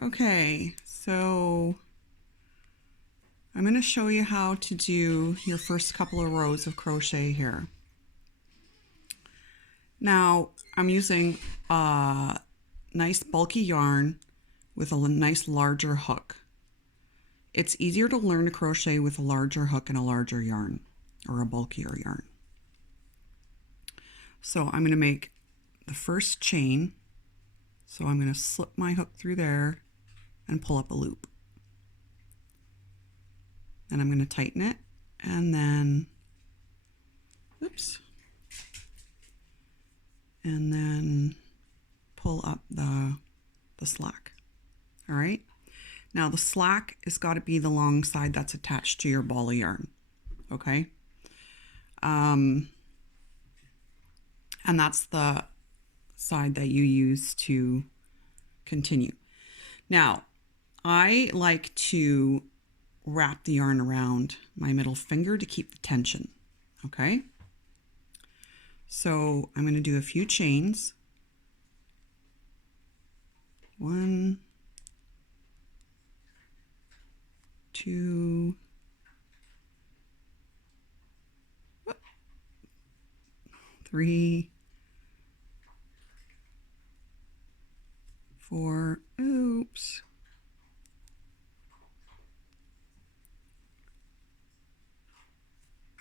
Okay, so I'm going to show you how to do your first couple of rows of crochet here. Now, I'm using a nice bulky yarn with a nice larger hook. It's easier to learn to crochet with a larger hook and a larger yarn, or a bulkier yarn. So I'm going to make the first chain. So I'm going to slip my hook through there and pull up a loop. And I'm going to tighten it and then, oops, and then pull up the slack. All right. Now the slack has got to be the long side that's attached to your ball of yarn. Okay. And that's the side that you use to continue. Now, I like to wrap the yarn around my middle finger to keep the tension. Okay. So I'm going to do a few chains. 1, 2, 3, 4, oops.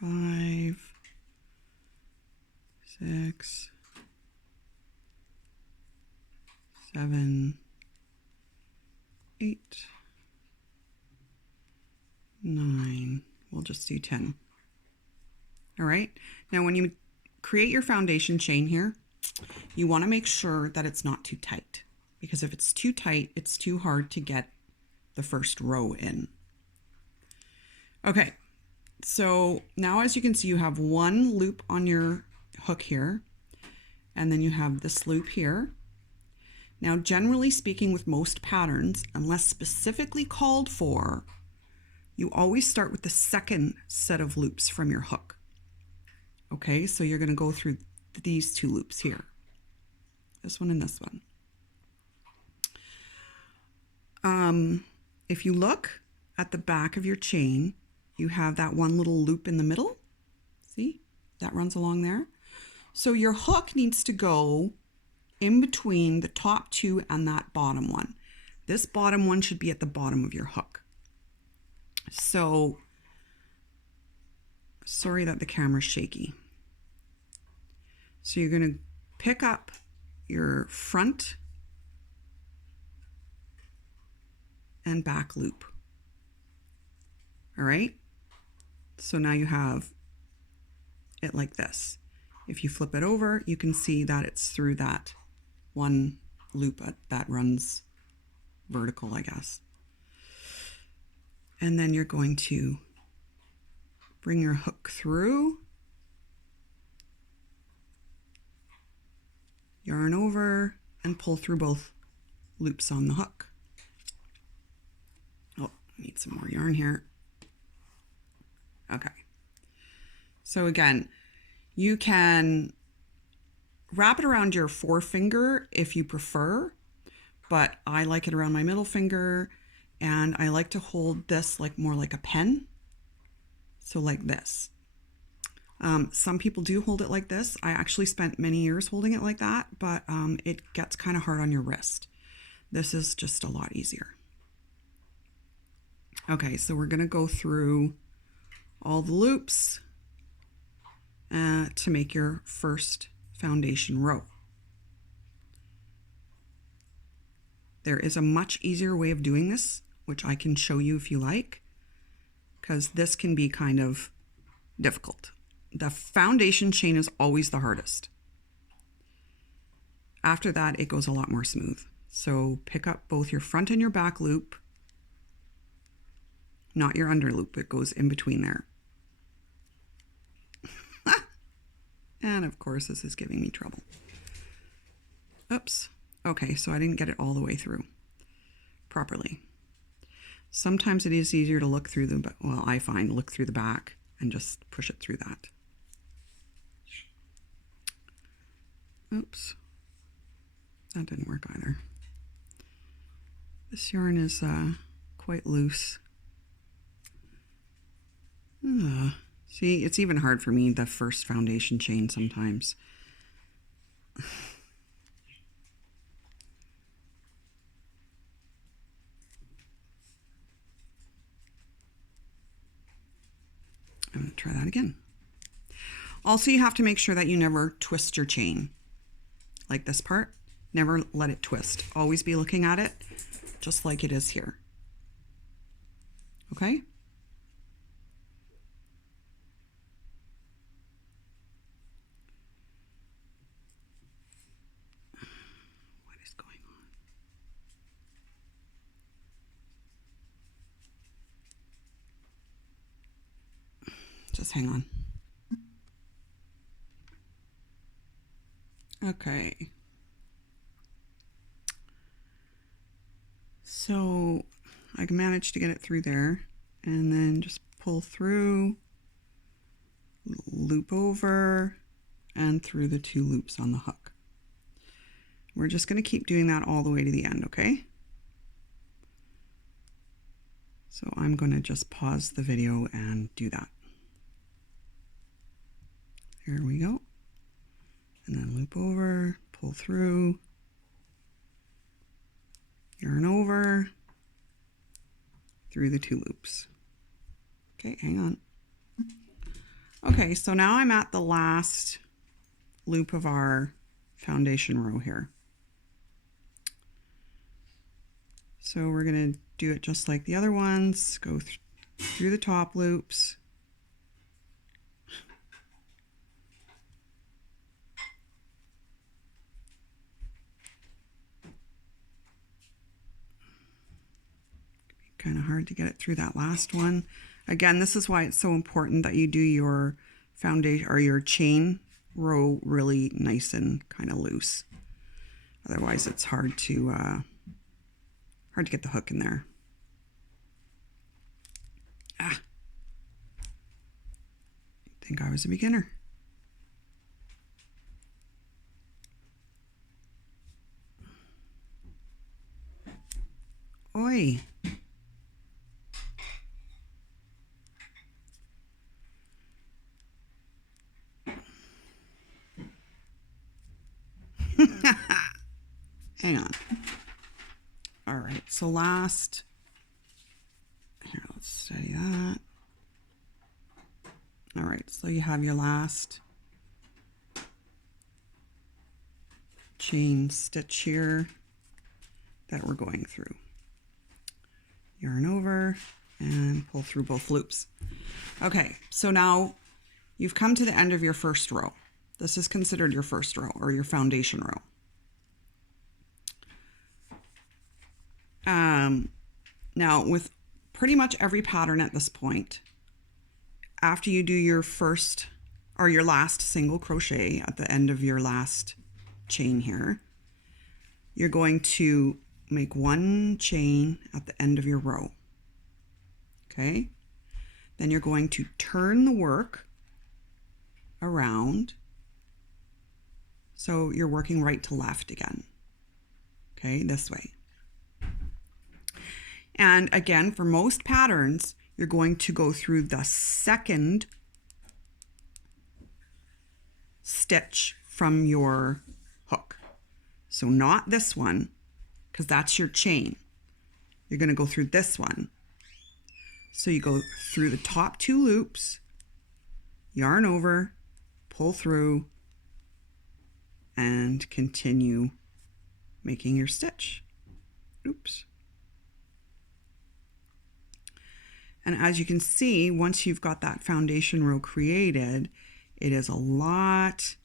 5, 6, 7, 8, 9. We'll just do 10. All right. Now, when you create your foundation chain here, you want to make sure that it's not too tight, because if it's too tight, it's too hard to get the first row in. Okay. So now, as you can see, you have one loop on your hook here, and then you have this loop here. Now, generally speaking, with most patterns, unless specifically called for, you always start with the second set of loops from your hook. Okay, so you're going to go through these two loops here, this one and this one. If you look at the back of your chain, you have that one little loop in the middle. See, that runs along there. So your hook needs to go in between the top two and that bottom one. This bottom one should be at the bottom of your hook. So, sorry that the camera's shaky. So you're going to pick up your front and back loop. All right. So now you have it like this. If you flip it over, you can see that it's through that one loop that runs vertical, I guess. And then you're going to bring your hook through, yarn over, and pull through both loops on the hook. Oh, I need some more yarn here. Okay. So again, you can wrap it around your forefinger if you prefer, but I like it around my middle finger, and I like to hold this like more like a pen. So like this. Some people do hold it like this. I actually spent many years holding it like that, but it gets kind of hard on your wrist. This is just a lot easier. Okay, so we're going to go through all the loops to make your first foundation row. There is a much easier way of doing this, which I can show you if you like, because this can be kind of difficult. The foundation chain is always the hardest. After that, it goes a lot more smooth. So pick up both your front and your back loop, not your under loop. It goes in between there. And of course, this is giving me trouble. Oops. Okay, so I didn't get it all the way through properly. Sometimes it is easier to look through the, well, I find look through the back and just push it through that. Oops. That didn't work either. This yarn is quite loose. See, it's even hard for me, the first foundation chain sometimes. I'm going to try that again. Also, you have to make sure that you never twist your chain. Like this part, never let it twist. Always be looking at it just like it is here. Okay? What is going on? Just hang on. Okay. So I managed to get it through there, and then just pull through, loop over, and through the 2 loops on the hook. We're just going to keep doing that all the way to the end, okay? So I'm going to just pause the video and do that. Here we go. And then loop over, pull through, yarn over, through the 2 loops. Okay, hang on. Okay, so now I'm at the last loop of our foundation row here. So we're going to do it just like the other ones, go through the top loops. Kind of hard to get it through that last one. Again, this is why it's so important that you do your foundation or your chain row really nice and kind of loose. Otherwise, it's hard to get the hook in there. Ah, I think I was a beginner. Oi. Hang on. All right, so last, here, let's study that. All right, so you have your last chain stitch here that we're going through. Yarn over and pull through both loops. Okay, so now you've come to the end of your first row. This is considered your first row or your foundation row. Now with pretty much every pattern at this point, after you do your first or your last single crochet at the end of your last chain here, you're going to make 1 chain at the end of your row. Okay? Then you're going to turn the work around. So you're working right to left again. Okay, this way. And again, for most patterns, you're going to go through the second stitch from your hook. So not this one, because that's your chain. You're going to go through this one. So you go through the top 2 loops, yarn over, pull through, and continue making your stitch. Oops. And as you can see, once you've got that foundation row created, it is a lot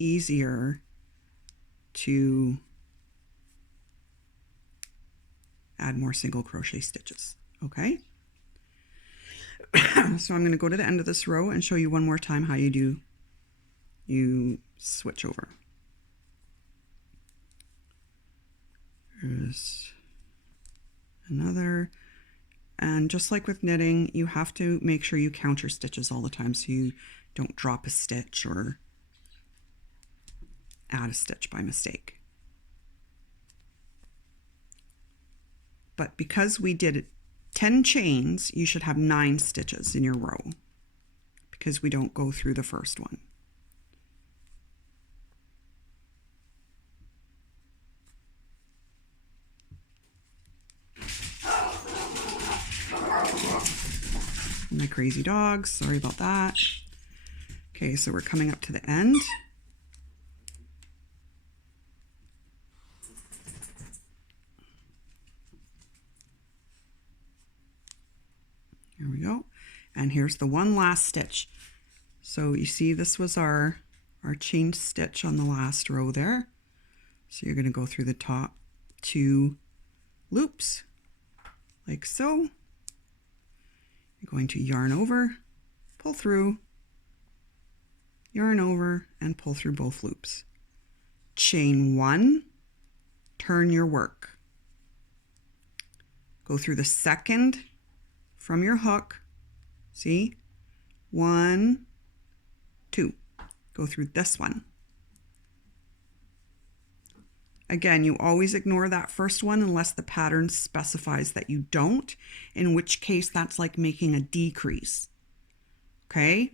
easier to add more single crochet stitches. Okay? So I'm going to go to the end of this row and show you one more time how you switch over. There's another. And just like with knitting, you have to make sure you count your stitches all the time so you don't drop a stitch or add a stitch by mistake. but because we did 10 chains, you should have 9 stitches in your row because we don't go through the first one. My crazy dogs, sorry about that. Okay, so we're coming up to the end. Here we go. And here's the one last stitch. So you see this was our chain stitch on the last row there. So you're going to go through the top 2 loops like so. You're going to yarn over, pull through, yarn over, and pull through both loops. Chain 1, turn your work. Go through the second from your hook, see? 1, 2. Go through this one. Again, you always ignore that first one unless the pattern specifies that you don't, in which case that's like making a decrease. Okay?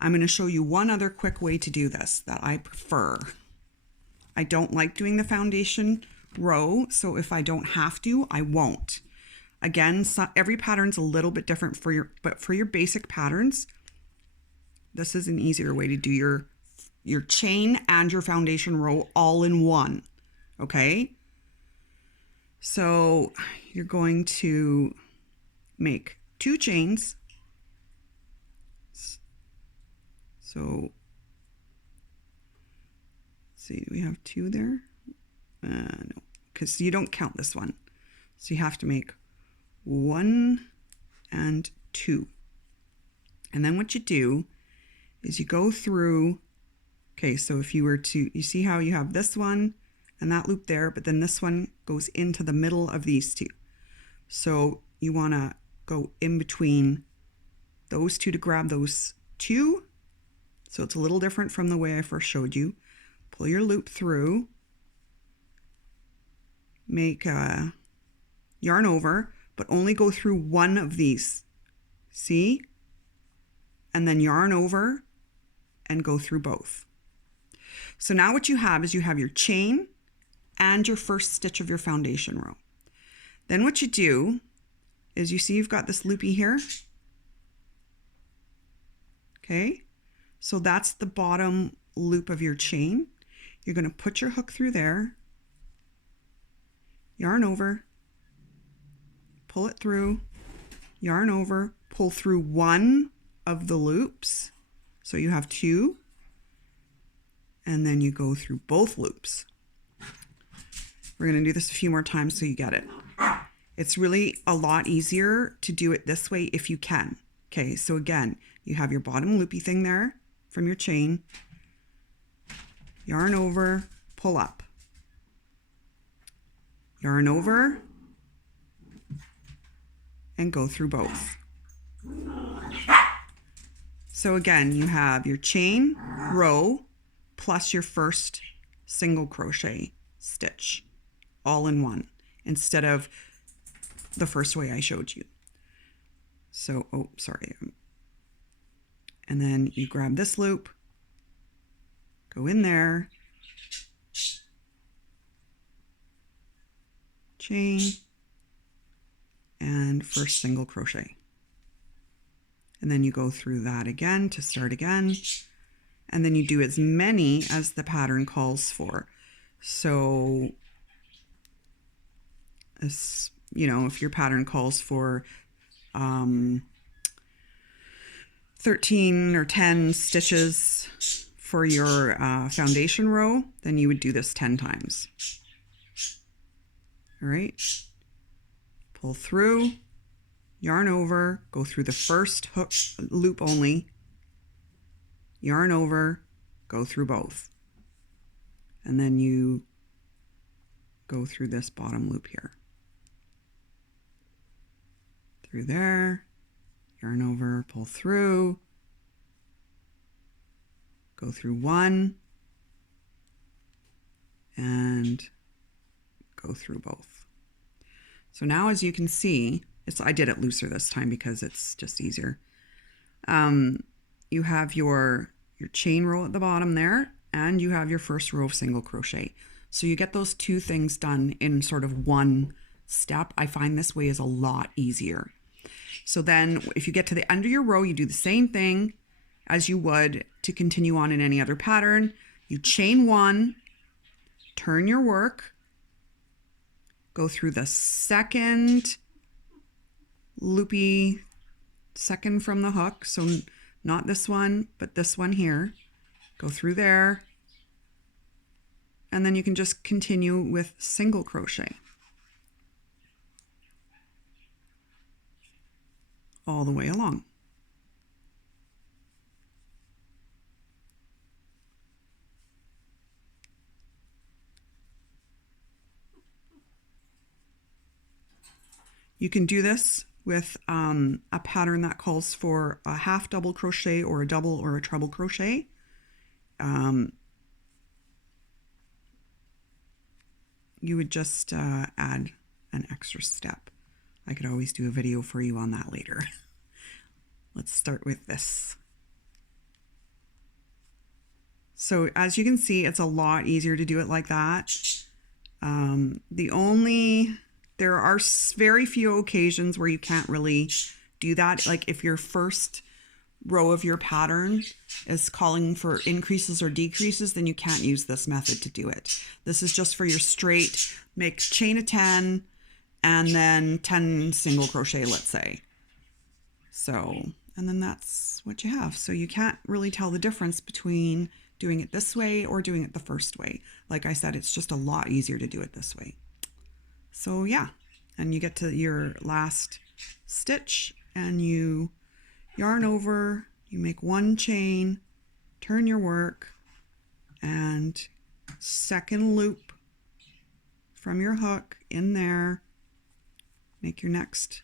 I'm going to show you one other quick way to do this that I prefer. I don't like doing the foundation row, so if I don't have to, I won't. Again, every pattern's a little bit different but for your basic patterns, this is an easier way to do your chain and your foundation row all in one. Okay? So you're going to make 2 chains. So let's see, do we have 2 there? No, because you don't count this one. So you have to make 1 and 2. And then what you do is you go through, okay, so if you were to, you see how you have this one and that loop there, but then this one goes into the middle of these 2. So you want to go in between those 2 to grab those 2. So it's a little different from the way I first showed you. Pull your loop through, make a yarn over, but only go through one of these. See? And then yarn over and go through both. So now what you have is you have your chain and your first stitch of your foundation row. Then what you do is you see you've got this loopy here. Okay? So that's the bottom loop of your chain. You're going to put your hook through there, yarn over, pull it through, yarn over, pull through one of the loops. So you have 2, and then you go through both loops. We're going to do this a few more times so you get it. It's really a lot easier to do it this way if you can. Okay, so again, you have your bottom loopy thing there from your chain, yarn over, pull up, yarn over, and go through both. So again, you have your chain row plus your first single crochet stitch all in one instead of the first way I showed you. So, oh, sorry. And then you grab this loop, go in there, chain, and first single crochet. And then you go through that again to start again. And then you do as many as the pattern calls for. So, as you know, if your pattern calls for 13 or 10 stitches for your foundation row, then you would do this 10 times. All right. Pull through, yarn over, go through the first hook loop only, yarn over, go through both. And then you go through this bottom loop here. Through there, yarn over, pull through, go through one, and go through both. So now as you can see, I did it looser this time because it's just easier. You have your chain row at the bottom there, and you have your first row of single crochet. So you get those two things done in sort of one step. I find this way is a lot easier. So then if you get to the end of your row, you do the same thing as you would to continue on in any other pattern. You chain one, turn your work, go through the second loopy, second from the hook, so not this one, but this one here. Go through there, and then you can just continue with single crochet all the way along. You can do this with a pattern that calls for a half double crochet or a double or a treble crochet. You would just add an extra step. I could always do a video for you on that later. Let's start with this. So as you can see, it's a lot easier to do it like that. There are very few occasions where you can't really do that. Like if your first row of your pattern is calling for increases or decreases, then you can't use this method to do it. This is just for your straight, make chain of 10 and then 10 single crochet, let's say. So, and then that's what you have. So you can't really tell the difference between doing it this way or doing it the first way. Like I said, it's just a lot easier to do it this way. So yeah, and you get to your last stitch and you yarn over, you make one chain, turn your work, and second loop from your hook in there, make your next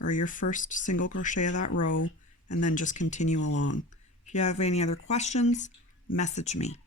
or your first single crochet of that row, and then just continue along. If you have any other questions, message me.